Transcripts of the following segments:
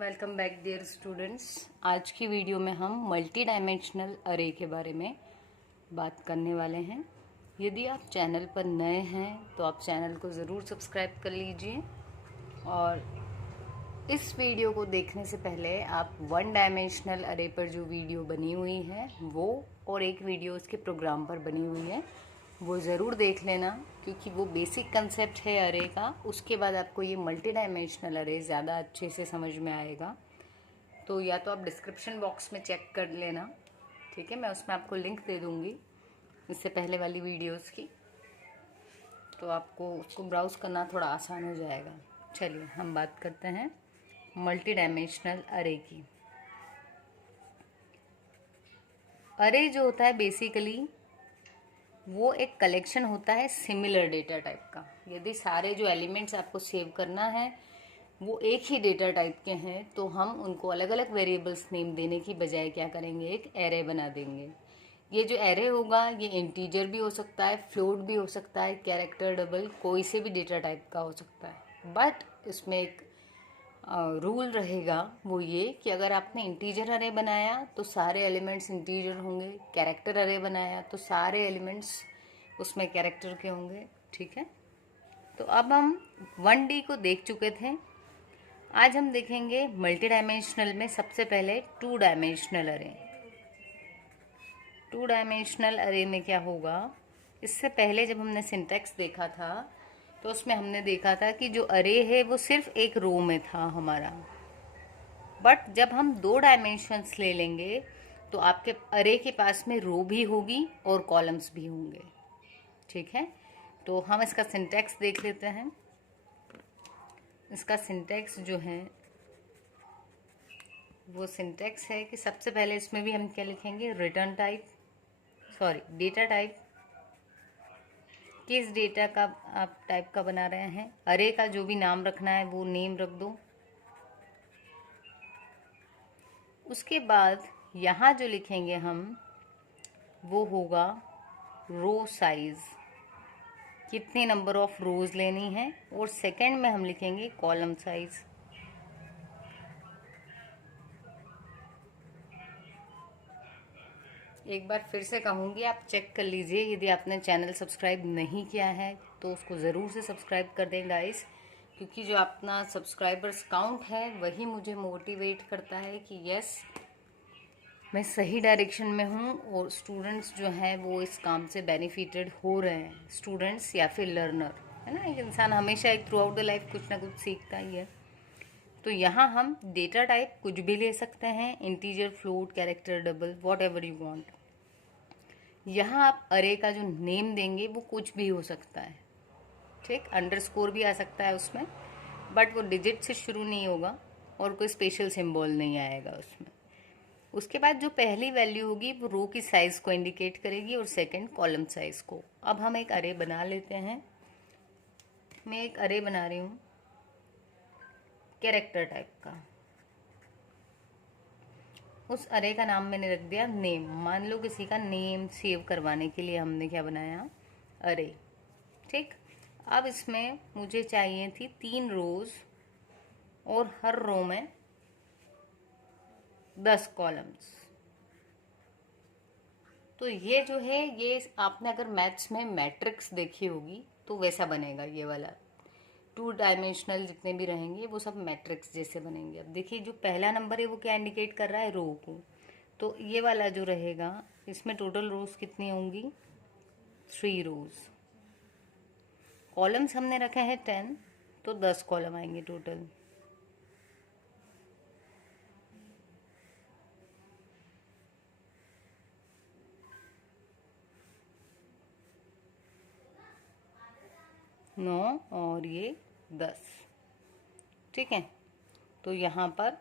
Welcome back dear students. आज की video में हम मल्टी डायमेंशनल अरे के बारे में बात करने वाले हैं। यदि आप चैनल पर नए हैं तो आप चैनल को ज़रूर सब्सक्राइब कर लीजिए और इस वीडियो को देखने से पहले आप वन डायमेंशनल अरे पर जो वीडियो बनी हुई है वो और एक वीडियो उसके प्रोग्राम पर बनी हुई है वो ज़रूर देख लेना, क्योंकि वो बेसिक कंसेप्ट है अरे का। उसके बाद आपको ये मल्टी डायमेंशनल अरे ज़्यादा अच्छे से समझ में आएगा। तो या तो आप डिस्क्रिप्शन बॉक्स में चेक कर लेना, ठीक है। मैं उसमें आपको लिंक दे दूँगी इससे पहले वाली वीडियोस की, तो आपको उसको ब्राउज़ करना थोड़ा आसान हो जाएगा। चलिए हम बात करते हैं मल्टी डायमेंशनल अरे की। अरे जो होता है बेसिकली वो एक कलेक्शन होता है सिमिलर डेटा टाइप का। यदि सारे जो एलिमेंट्स आपको सेव करना है वो एक ही डेटा टाइप के हैं तो हम उनको अलग अलग वेरिएबल्स नेम देने की बजाय क्या करेंगे, एक एरे बना देंगे। ये जो एरे होगा ये इंटीजर भी हो सकता है, फ्लोट भी हो सकता है, कैरेक्टर डबल, कोई से भी डेटा टाइप का हो सकता है। बट इसमें एक रूल रहेगा, वो ये कि अगर आपने इंटीजर अरे बनाया तो सारे एलिमेंट्स इंटीजर होंगे, कैरेक्टर अरे बनाया तो सारे एलिमेंट्स उसमें कैरेक्टर के होंगे, ठीक है। तो अब हम 1D को देख चुके थे, आज हम देखेंगे मल्टी डायमेंशनल में सबसे पहले 2 डायमेंशनल अरे। 2 डायमेंशनल अरे में क्या होगा, इससे पहले जब हमने सिंटैक्स देखा था तो उसमें हमने देखा था कि जो अरे है वो सिर्फ एक रो में था हमारा। बट जब हम 2 डायमेंशंस ले लेंगे तो आपके अरे के पास में रो भी होगी और कॉलम्स भी होंगे, ठीक है। तो हम इसका सिंटैक्स देख लेते हैं। इसका सिंटैक्स जो है वो सिंटैक्स है कि सबसे पहले इसमें भी हम क्या लिखेंगे, return type, sorry data type. किस डेटा का आप टाइप का बना रहे हैं, अरे का जो भी नाम रखना है वो नेम रख दो। उसके बाद यहाँ जो लिखेंगे हम वो होगा रो साइज, कितने नंबर ऑफ रोज लेनी है, और सेकंड में हम लिखेंगे कॉलम साइज। एक बार फिर से कहूँगी, आप चेक कर लीजिए। यदि आपने चैनल सब्सक्राइब नहीं किया है तो उसको ज़रूर से सब्सक्राइब कर दें गाइस, क्योंकि जो अपना सब्सक्राइबर्स काउंट है वही मुझे मोटिवेट करता है कि यस मैं सही डायरेक्शन में हूँ और स्टूडेंट्स जो हैं वो इस काम से बेनिफिटेड हो रहे हैं। स्टूडेंट्स या फिर लर्नर, है ना, एक इंसान हमेशा एक थ्रू आउट द लाइफ कुछ ना कुछ सीखता ही है। तो यहाँ हम डेटा टाइप कुछ भी ले सकते हैं, integer, float, character double, what ever you want. यहाँ आप अरे का जो नेम देंगे वो कुछ भी हो सकता है, ठीक। अंडरस्कोर भी आ सकता है उसमें, बट वो डिजिट से शुरू नहीं होगा और कोई स्पेशल सिंबल नहीं आएगा उसमें। उसके बाद जो पहली वैल्यू होगी वो रो की साइज को इंडिकेट करेगी और सेकंड कॉलम साइज को। अब हम एक अरे बना लेते हैं। मैं एक अरे बना रही हूँ कैरेक्टर टाइप का। उस अरे का नाम मैंने रख दिया नेम। मान लो किसी का नेम सेव करवाने के लिए हमने क्या बनाया, अरे, ठीक। अब इसमें मुझे चाहिए थी 3 रोज और हर रो में 10 कॉलम्स। तो ये जो है ये आपने अगर मैथ्स में मैट्रिक्स देखी होगी तो वैसा बनेगा। ये वाला 2 डायमेंशनल जितने भी रहेंगे वो सब मैट्रिक्स जैसे बनेंगे। अब देखिए जो पहला नंबर है वो क्या इंडिकेट कर रहा है, रो को। तो ये वाला जो रहेगा इसमें टोटल रोज कितनी होंगी, 3 रोज। कॉलम्स हमने रखे हैं 10, तो 10 कॉलम आएंगे टोटल। नौ और ये 10, ठीक है। तो यहाँ पर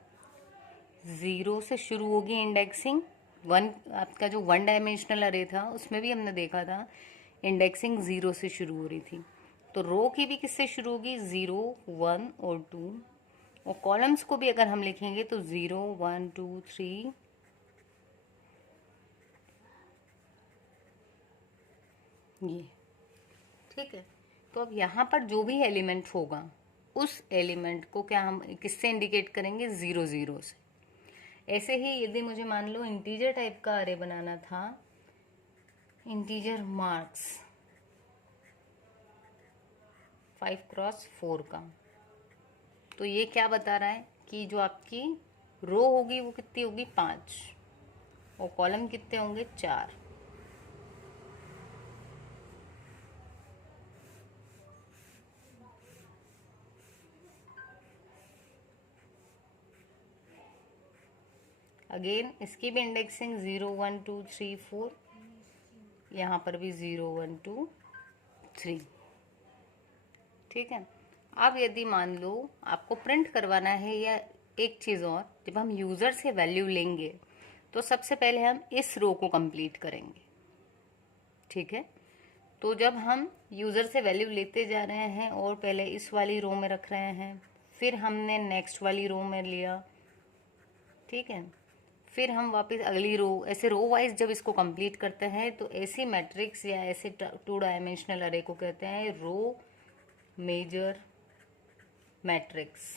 0 से शुरू होगी इंडेक्सिंग। आपका जो 1 डायमेंशनल अरे था उसमें भी हमने देखा था इंडेक्सिंग 0 से शुरू हो रही थी। तो रो की भी किससे शुरू होगी, 0, 1 और 2। और कॉलम्स को भी अगर हम लिखेंगे तो 0, 1, 2, 3, ये, ठीक है। तो अब यहाँ पर जो भी एलिमेंट होगा उस एलिमेंट को क्या हम किससे इंडिकेट करेंगे, 0 0 से। ऐसे ही यदि मुझे मान लो इंटीजर टाइप का अरे बनाना था, इंटीजर मार्क्स 5x4 का, तो ये क्या बता रहा है कि जो आपकी रो होगी वो कितनी होगी, 5, और कॉलम कितने होंगे, 4। अगेन इसकी भी इंडेक्सिंग 0 1 2 3 4, यहाँ पर भी 0 1 2 3। ठीक है। अब यदि मान लो आपको प्रिंट करवाना है, या एक चीज़ और, जब हम यूज़र से वैल्यू लेंगे तो सबसे पहले हम इस रो को कंप्लीट करेंगे। ठीक है। तो जब हम यूज़र से वैल्यू लेते जा रहे हैं और पहले इस वाली रो में रख रहे हैं, फिर हमने नेक्स्ट वाली रो में लिया, ठीक है, फिर हम वापस अगली रो, ऐसे रो वाइज जब इसको कंप्लीट करते हैं तो ऐसी मैट्रिक्स या ऐसे 2 डायमेंशनल अरे को कहते हैं रो मेजर मैट्रिक्स।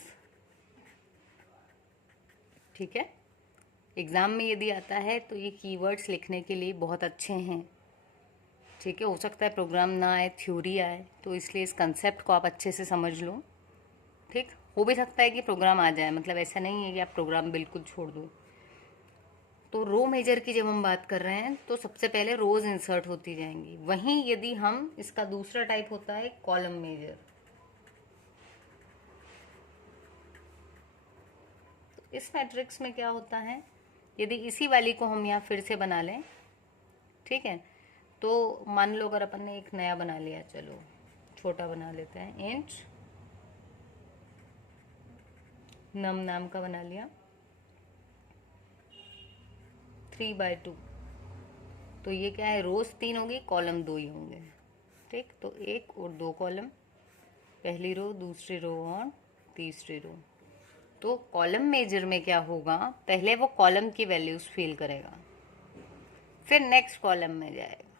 ठीक है। एग्जाम में यदि आता है तो ये कीवर्ड्स लिखने के लिए बहुत अच्छे हैं। ठीक है। हो सकता है प्रोग्राम ना आए, थ्योरी आए, तो इसलिए इस कंसेप्ट को आप अच्छे से समझ लो। ठीक। हो भी सकता है कि प्रोग्राम आ जाए, मतलब ऐसा नहीं है कि आप प्रोग्राम बिल्कुल छोड़ दो। तो रो मेजर की जब हम बात कर रहे हैं तो सबसे पहले रोज इंसर्ट होती जाएंगी। वहीं यदि हम, इसका दूसरा टाइप होता है कॉलम मेजर। तो इस मैट्रिक्स में क्या होता है, यदि इसी वाली को हम यहाँ फिर से बना लें, ठीक है, तो मान लो अगर अपन ने एक नया बना लिया, चलो छोटा बना लेते हैं, इंट नम नाम का बना लिया, 3/2। तो ये क्या है, रोज 3 होगी, कॉलम 2 ही होंगे। ठीक। तो 1 और 2 कॉलम, पहली रो, दूसरी रो और तीसरी रो। तो कॉलम मेजर में क्या होगा, पहले वो कॉलम की वैल्यूज फिल करेगा, फिर नेक्स्ट कॉलम में जाएगा।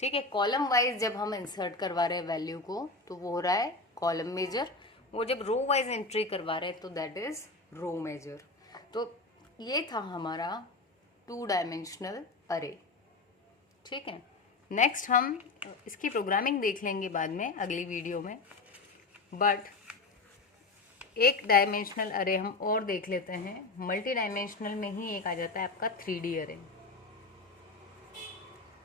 ठीक है। कॉलम वाइज जब हम इंसर्ट करवा रहे हैं वैल्यू को तो वो हो रहा है कॉलम मेजर, वो जब रो वाइज एंट्री करवा रहे हैं तो दैट इज रो मेजर। तो ये था हमारा 2 डायमेंशनल अरे। ठीक है। नेक्स्ट हम इसकी प्रोग्रामिंग देख लेंगे बाद में अगली वीडियो में, बट एक डायमेंशनल अरे हम और देख लेते हैं। मल्टी डायमेंशनल में ही एक आ जाता है आपका 3D अरे।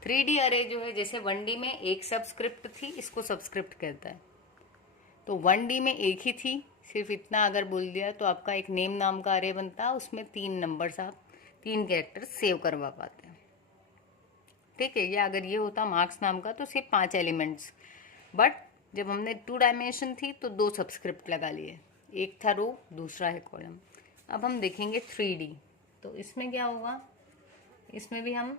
3D अरे जो है, जैसे 1D में एक सबस्क्रिप्ट थी, इसको सबस्क्रिप्ट कहता है, तो 1D में एक ही थी, सिर्फ इतना अगर बोल दिया तो आपका एक नेम नाम का अरे बनता, उसमें 3 नंबर्स, आप 3 कैरेक्टर्स सेव करवा पाते हैं। ठीक है। या अगर ये होता मार्क्स नाम का तो सिर्फ 5 एलिमेंट्स, बट जब हमने 2 डायमेंशन थी तो 2 सबस्क्रिप्ट लगा लिए, एक था रो, दूसरा है कॉलम। अब हम देखेंगे 3D, तो इसमें क्या होगा, इसमें भी हम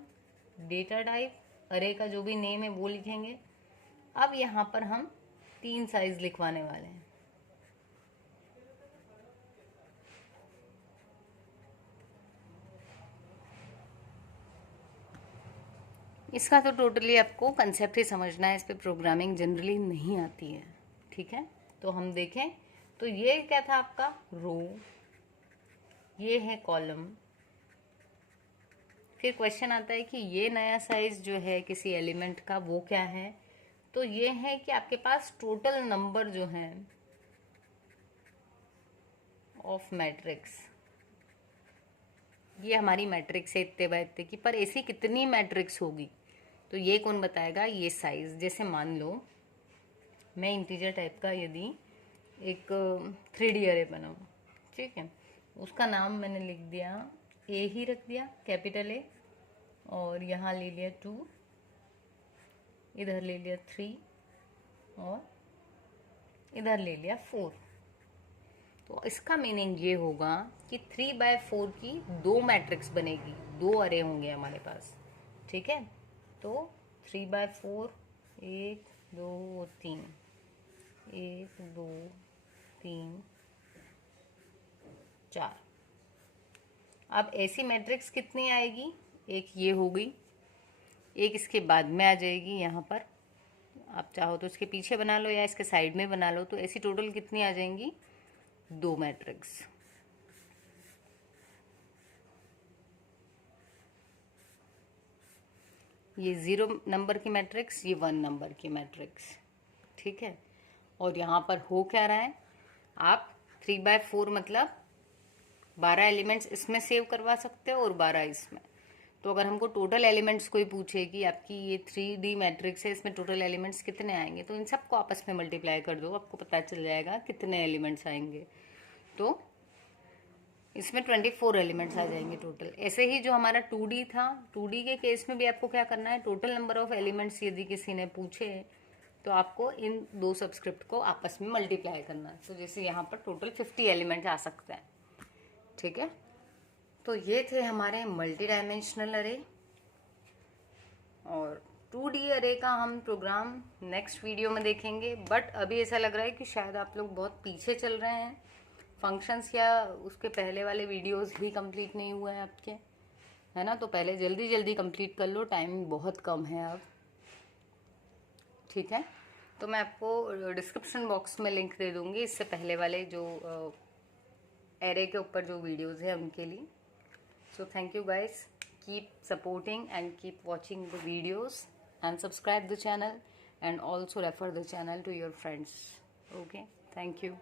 डेटा टाइप अरे का जो भी नेम है वो लिखेंगे। अब यहाँ पर हम 3 साइज लिखवाने वाले हैं। इसका तो टोटली आपको कंसेप्ट ही समझना है, इस पे प्रोग्रामिंग जनरली नहीं आती है। ठीक है। तो हम देखें तो ये क्या था आपका रो, ये है कॉलम। फिर क्वेश्चन आता है कि ये नया साइज जो है किसी एलिमेंट का वो क्या है, तो ये है कि आपके पास टोटल नंबर जो है ऑफ मैट्रिक्स, ये हमारी मैट्रिक्स है इतने बाय इतने की, पर ऐसी कितनी मैट्रिक्स होगी तो ये कौन बताएगा, ये साइज। जैसे मान लो मैं इंटीजर टाइप का यदि एक 3D अरे बनाऊँ, ठीक है, उसका नाम मैंने लिख दिया, ए ही रख दिया, कैपिटल ए, और यहाँ ले लिया 2, इधर ले लिया 3, और इधर ले लिया 4। तो इसका मीनिंग ये होगा कि 3/4 की 2 मैट्रिक्स बनेगी, 2 अरे होंगे हमारे पास। ठीक है। तो 3/4, 1 2 3, 1 2 3 4। अब ऐसी मैट्रिक्स कितनी आएगी, एक ये हो गई, एक इसके बाद में आ जाएगी यहाँ पर, आप चाहो तो इसके पीछे बना लो या इसके साइड में बना लो। तो ऐसी टोटल कितनी आ जाएंगी, 2 मैट्रिक्स। ये 0 नंबर की मैट्रिक्स, ये 1 नंबर की मैट्रिक्स, ठीक है। और यहाँ पर हो क्या रहा है, आप 3/4 मतलब 12 एलिमेंट्स इसमें सेव करवा सकते हो और 12 इसमें। तो अगर हमको टोटल एलिमेंट्स कोई पूछे कि आपकी ये 3D मैट्रिक्स है, इसमें टोटल एलिमेंट्स कितने आएंगे, तो इन सबको आपस में मल्टीप्लाई कर दो, आपको पता चल जाएगा कितने एलिमेंट्स आएंगे। तो इसमें 24 एलिमेंट्स आ जाएंगे टोटल। ऐसे ही जो हमारा 2D था, 2D के केस में भी आपको क्या करना है, टोटल नंबर ऑफ एलिमेंट्स यदि किसी ने पूछे तो आपको इन दो सबस्क्रिप्ट को आपस में मल्टीप्लाई करना है। तो जैसे यहाँ पर टोटल 50 एलिमेंट्स आ सकते हैं, ठीक है। तो ये थे हमारे मल्टी डायमेंशनल अरे, और 2D अरे का हम प्रोग्राम नेक्स्ट वीडियो में देखेंगे। बट अभी ऐसा लग रहा है कि शायद आप लोग बहुत पीछे चल रहे हैं, फंक्शंस या उसके पहले वाले वीडियोस भी कंप्लीट नहीं हुए हैं आपके, है ना। तो पहले जल्दी जल्दी कंप्लीट कर लो, टाइम बहुत कम है अब, ठीक है। तो मैं आपको डिस्क्रिप्शन बॉक्स में लिंक दे दूँगी इससे पहले वाले जो एरे के ऊपर जो वीडियोस हैं उनके लिए। So thank you guys, keep supporting and keep watching the videos and subscribe the channel and also refer the channel to your friends. Okay, thank you.